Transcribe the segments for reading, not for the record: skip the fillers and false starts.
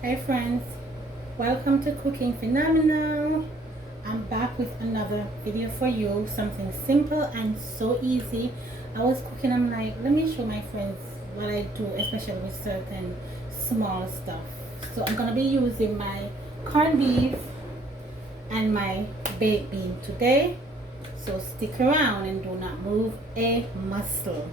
Hi friends, welcome to Cooking Phenomenal. I'm back with another video for you, something simple and so easy. I was cooking, I'm like, let me show my friends what I do, especially with certain small stuff. So I'm gonna be using my corned beef and my baked bean today. So stick around and do not move a muscle.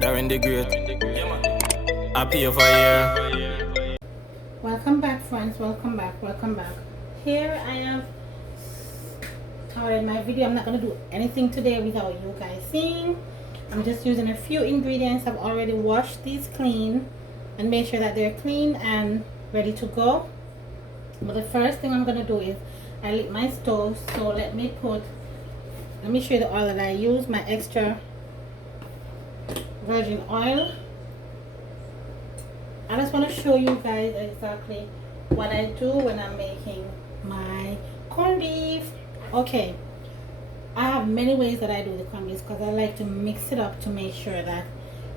Darren the Great. Happy over here. Welcome back friends, welcome back. Here I have started my video. I'm not going to do anything today without you guys seeing. I'm just using a few ingredients. I've already washed these clean and made sure that they're clean and ready to go. But the first thing I'm going to do is I lit my stove. So let me show you the oil that I use, my extra virgin oil. I just want to show you guys exactly what I do when I'm making my corned beef. Okay, I have many ways that I do the corned beef because I like to mix it up to make sure that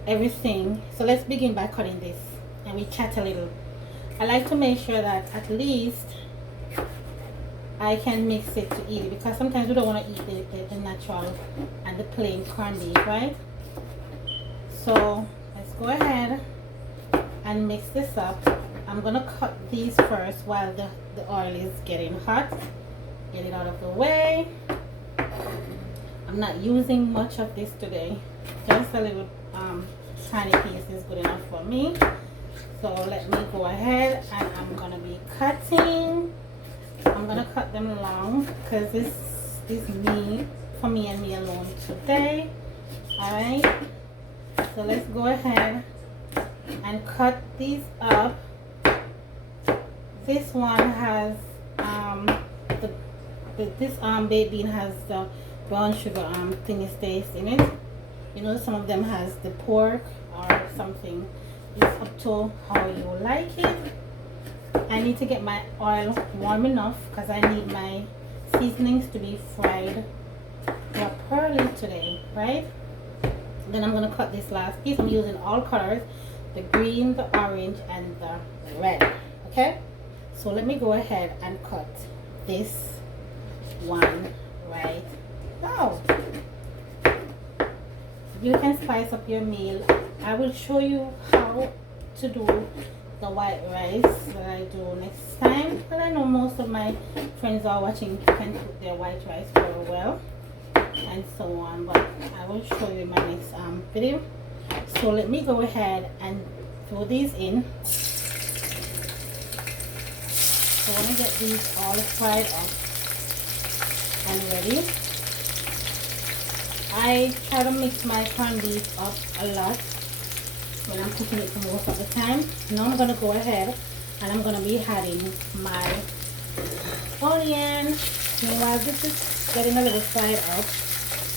everything. So let's begin by cutting this and we chat a little. I like to make sure that at least I can mix it to eat it, because sometimes we don't want to eat the natural and the plain corned beef, right? So let's go ahead and mix this up. I'm gonna cut these first while the oil is getting hot. Get it out of the way. I'm not using much of this today, just a little tiny piece is good enough for me. So let me go ahead and I'm gonna be cutting. I'm gonna cut them long because this is for me and me alone today. All right, so let's go ahead and cut these up. This one has this baked bean has the brown sugar thingy taste in it. You know, some of them has the pork or something. It's up to how you like it. I need to get my oil warm enough because I need my seasonings to be fried properly today, right? Then I'm gonna cut this last piece. I'm using all colors, the green, the orange, and the red. Okay, so let me go ahead and cut this one right now. You can spice up your meal. I will show you how to do the white rice that I do next time, but I know most of my friends are watching can cook their white rice very well and so on, but I will show you in my next video. So let me go ahead and throw these in. So I want to get these all fried up and ready. I try to mix my corned beef up a lot when I'm cooking it for most of the time. Now I'm going to go ahead and I'm going to be adding my onion. Meanwhile, this is getting a little fried up,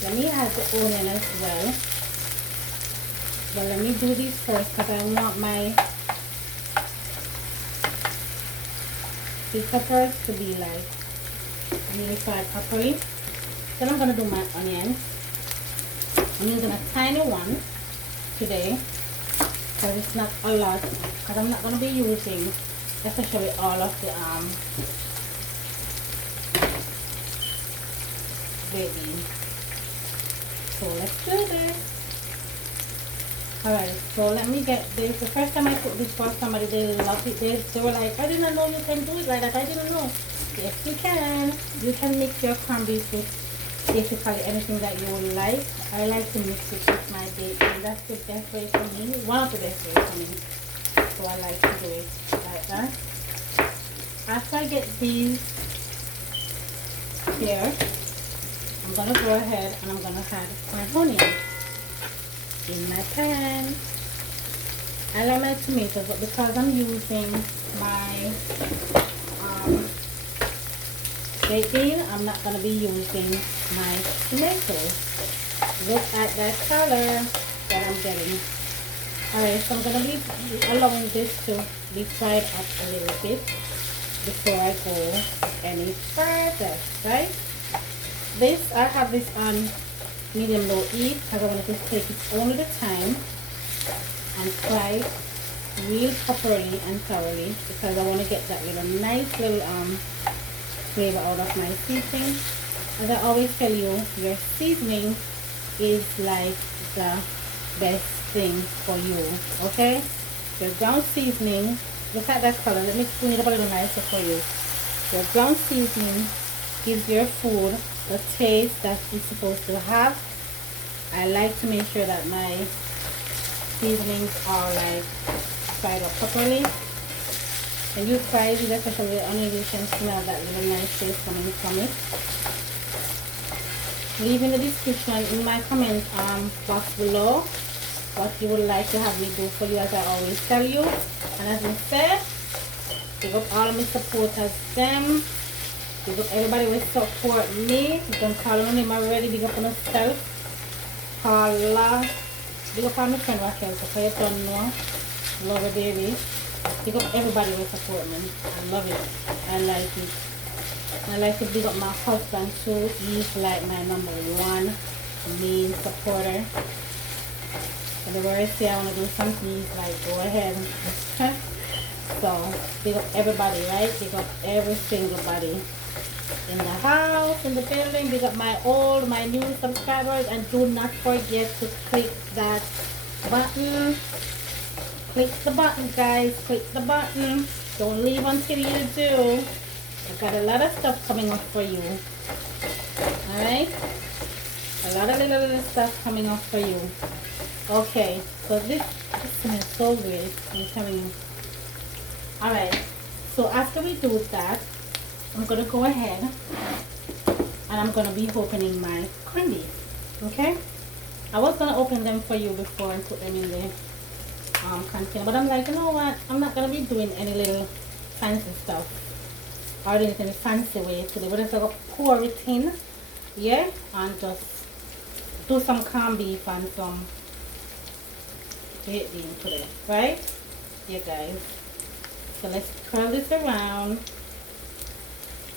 let me add the onion as well. But let me do these first because I want my peppers to be like really fried properly. Then I'm going to do my onion. I'm using a tiny one today because it's not a lot, because I'm not going to be using especially all of the baked beans. So let's do this. Alright, so let me get this. The first time I cooked this for somebody, they loved it. They were like, I didn't know you can do it like that. I didn't know. Yes, you can. You can mix your corned beef with basically anything that you would like. I like to mix it with my baked bean. That's the best way for me. One of the best ways for me. So I like to do it like that. After I get these here, I'm going to go ahead and I'm going to add my onion in my pan. I like my tomatoes, but because I'm using my baked bean, I'm not going to be using my tomatoes. Look at that color that I'm getting. Alright, so I'm going to be allowing this to be fried up a little bit before I go any further, right? This, I have this on medium low heat because I want to take it only the time and fry it real properly and thoroughly because I want to get that little nice little flavor out of my seasoning. As I always tell you, your seasoning is like the best thing for you, okay? Your ground seasoning, look at that color, let me clean it up a little nicer for you. Your ground seasoning gives your food the taste that it's supposed to have. I like to make sure that my seasonings are like fried up properly. When you fry it, especially the onion, you can smell that little nice taste coming from it. Leave in the description in my comment box below what you would like to have me do for you, as I always tell you. And as I said, give up all of my supporters, them. Give up everybody will support me. You can call my name already. Big up on yourself. Carla. Big up on my friend Raquel. So you don't know. Love her, baby. Big up everybody will support me. I love it. I like it. I like to big up my husband too. He's like my #1 main supporter. Whenever I say I want to do something, he's like, go ahead. So, big up everybody, right? Big up every single body in the house, in the building. Big up my old, my new subscribers. And do not forget to click that button. Click the button, guys. Click the button. Don't leave until you do. I've got a lot of stuff coming up for you. Alright? A lot of little stuff coming up for you. Okay, so this smells so great. I'm telling you. Alright, so after we do that, I'm going to go ahead and I'm going to be opening my corned beef. Okay? I was going to open them for you before and put them in the container, but I'm like, you know what? I'm not going to be doing any little fancy stuff or doing it in a fancy way today. We're just going to pour it in, yeah, and just do some corned beef and some baked beans today, right? Yeah, guys. So let's curl this around.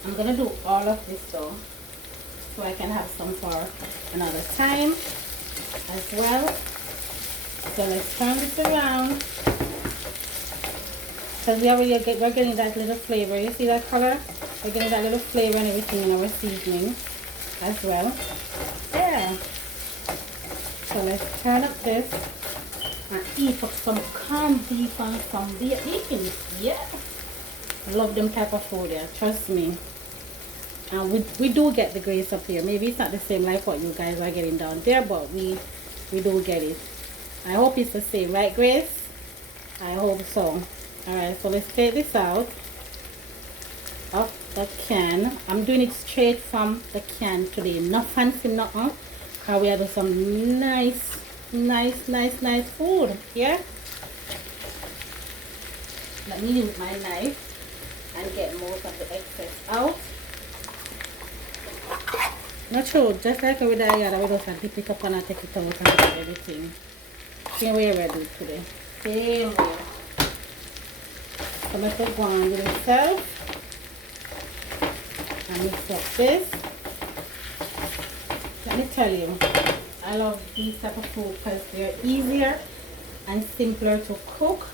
I'm gonna do all of this though, so I can have some for another time as well. So let's turn this around. Because we're getting that little flavor. You see that color? We're getting that little flavor and everything in our seasoning as well. Yeah. So let's turn up this and eat up some corned beef and some baked beans. Yeah. I love them type of food, yeah. Trust me. And we do get the grace up here. Maybe it's not the same like what you guys are getting down there, but we do get it. I hope it's the same, right, Grace? I hope so. Alright, so let's take this out of the can. I'm doing it straight from the can today. Not fancy, nothing. Because we have some nice food. Yeah? Let me use my knife and get most of the excess out. Not sure, just like with the other, we just dip it up and I take it out and get everything. Same way I do today. Same way. So I'm going to go on with itself and mix up this. Let me tell you, I love these type of food because they're easier and simpler to cook.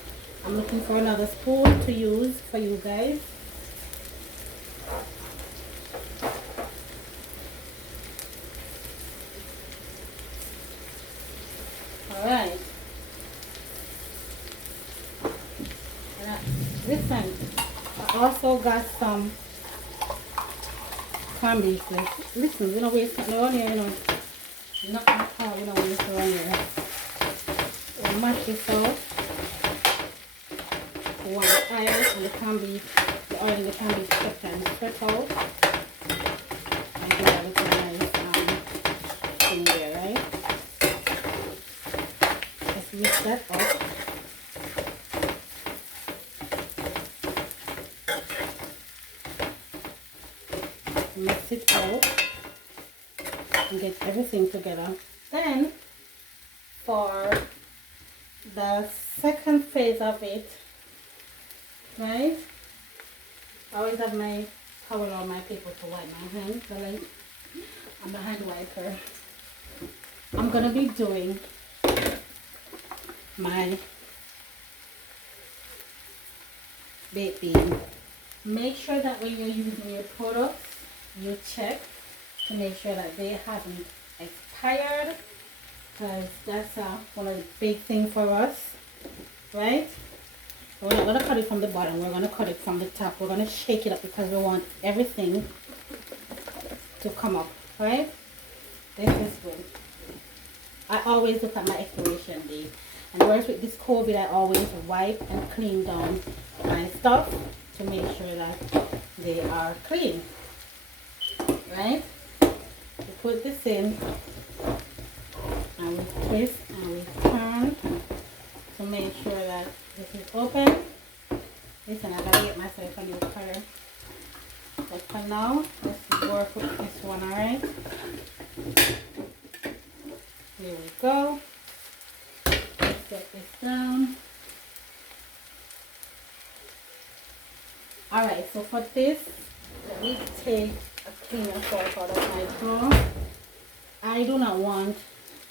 I'm looking for another spoon to use for you guys. Alright. Listen, I also got some Crumbies. Listen, we don't waste no onion, you know. Not at all, we don't waste no onion. We'll mash this out. One oil and the Crumbies, the oil and the Crumbies kept and spread out. And get a little nice thing there, right? Let's mix that up. Mix it out and get everything together. Then for the second phase of it, right, I always have my towel or my paper to wipe my hands, so like I'm the hand wiper. I'm gonna be doing my baked bean. Make sure that when you're using your products, you check to make sure that they haven't expired, because that's one of the big things for us, right? We're not going to cut it from the bottom, we're going to cut it from the top. We're going to shake it up because we want everything to come up, right? This is good. I always look at my expiration date, and whereas with this COVID, I always wipe and clean down my stuff to make sure that they are clean, right? We put this in and we twist and we turn to make sure that this is open. Listen, I gotta get myself a new cutter. But for now, let's work with this one, alright? Here we go. Let's get this down. Alright, so for this, let me take a cleaner salt out of my drawer. I do not want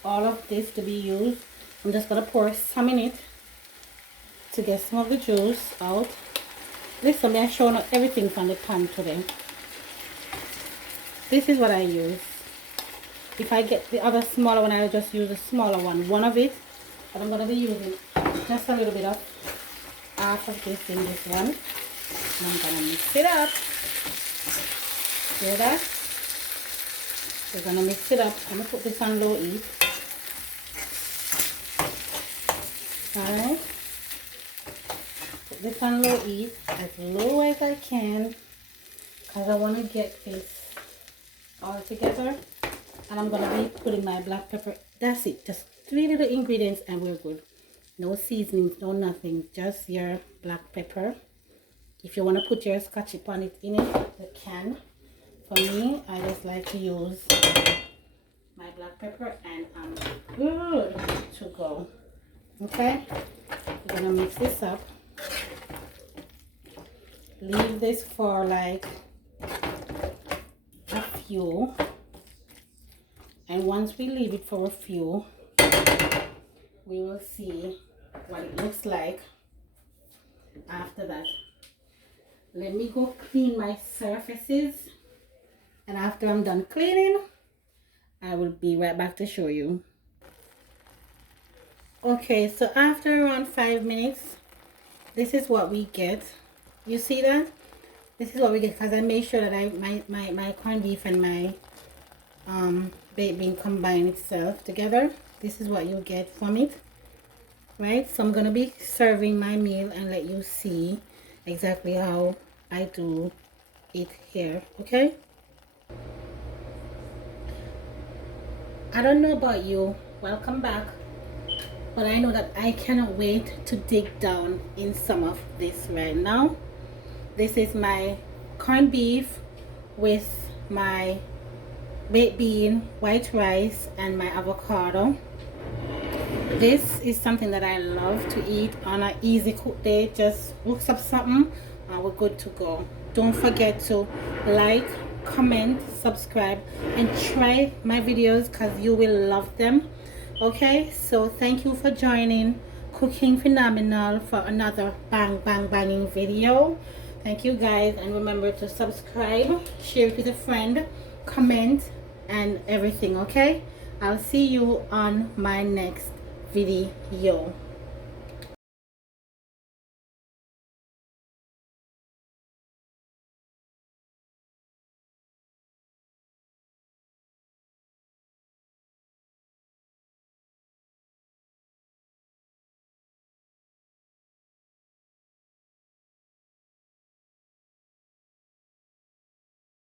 all of this to be used. I'm just going to pour some in it to get some of the juice out. Listen, I'm showing up everything from the pan today. This is what I use. If I get the other smaller one, I'll just use the smaller one of it. But I'm going to be using just a little bit of half of this in this one. And I'm going to mix it up. See that? We're going to mix it up. I'm going to put this on low heat. Alright. Put this on low heat, as low as I can, because I want to get this all together. And I'm going to be putting my black pepper. That's it. Just 3 little ingredients and we're good. No seasonings, no nothing. Just your black pepper. If you want to put your scotch on it in it, you can. For me, I just like to use my black pepper and I'm good to go. Okay? We're going to mix this up. Leave this for like a few. And once we leave it for a few, we will see what it looks like after that. Let me go clean my surfaces, and after I'm done cleaning, I will be right back to show you. Okay, so after around 5 minutes, this is what we get. You see that? This is what we get because I made sure that my corned beef and my baked bean combine itself together. This is what you get from it, right? So I'm gonna be serving my meal and let you see exactly how I do it here. Okay, I don't know about you, welcome back, but I know that I cannot wait to dig down in some of this right now. This is my corned beef with my baked bean, white rice, and my avocado. This is something that I love to eat on an easy cook day. Just whip up something and we're good to go. Don't forget to like, comment, subscribe, and try my videos because you will love them. Okay, so thank you for joining Cooking Phenomenal for another banging video. Thank you guys, and remember to subscribe, share it with a friend, comment, and everything. Okay, I'll see you on my next video.